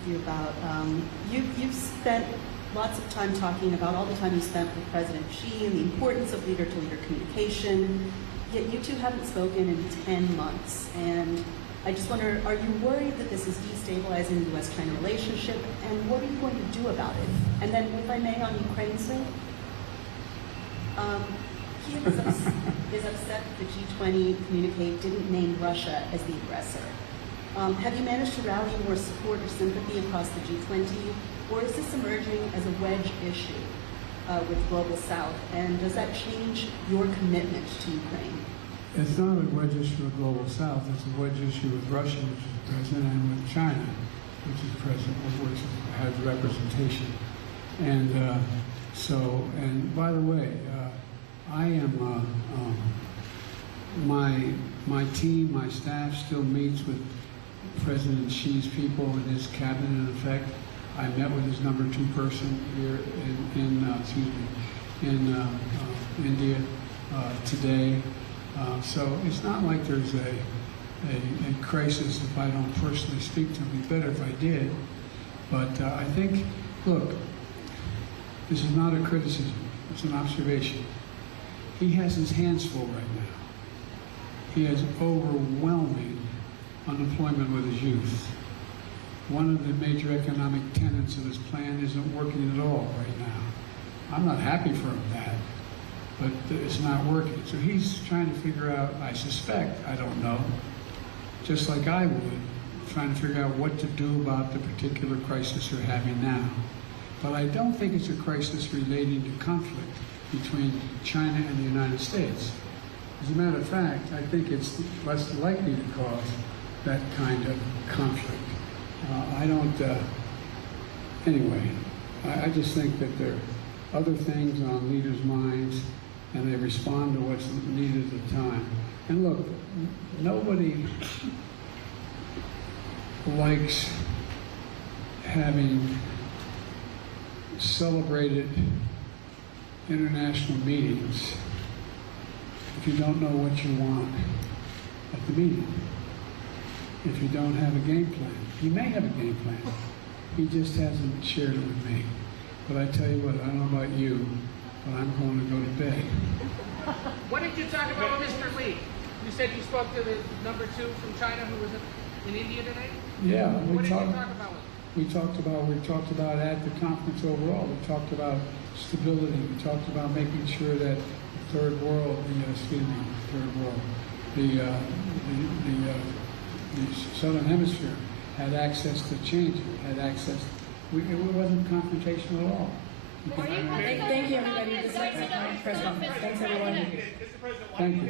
ask you about, you've spent lots of time talking about all the time you spent with President Xi and the importance of leader-to-leader communication, yet you two haven't spoken in 10 months. And I just wonder, are you worried that this is destabilizing the U.S.-China relationship, and what are you going to do about it? And then, if I may, on Ukraine, sir, Kiev is upset that the G20 communique didn't name Russia as the aggressor. Have you managed to rally more support or sympathy across the G20, or is this emerging as a wedge issue with the Global South? And does that change your commitment to Ukraine? It's not a wedge issue with the Global South. It's a wedge issue with Russia, which is present, and with China, which is present, which has representation. And and by the way, I am my team, my staff still meets with President Xi's people and his cabinet. In effect, I met with his number 2 person here in India today. So it's not like there's a crisis if I don't personally speak to him. It'd be better if I did. But I think, look, this is not a criticism. It's an observation. He has his hands full right now. He has overwhelming unemployment with his youth. One of the major economic tenets of his plan isn't working at all right now. I'm not happy for him that, but it's not working. So he's trying to figure out, I suspect, I don't know, just like I would, trying to figure out what to do about the particular crisis we're having now. But I don't think it's a crisis relating to conflict between China and the United States. As a matter of fact, I think it's less likely to cause that kind of conflict. Anyway, I just think that there are other things on leaders' minds, and they respond to what's needed at the time. And look, nobody likes having celebrated international meetings if you don't know what you want at the meeting. If you don't have a game plan. He may have a game plan. He just hasn't shared it with me. But I tell you what, I don't know about you, but I'm going to go to bed. What did you talk about with Mr. Lee? You said you spoke to the number 2 from China who was in India today? Yeah, what did you talk about with him? We talked about at the conference overall. We talked about stability. We talked about making sure that the third world, the Southern Hemisphere had access to change. It wasn't confrontational at all. Thank you, everybody. This is my press conference. Thanks, everyone. Thank you.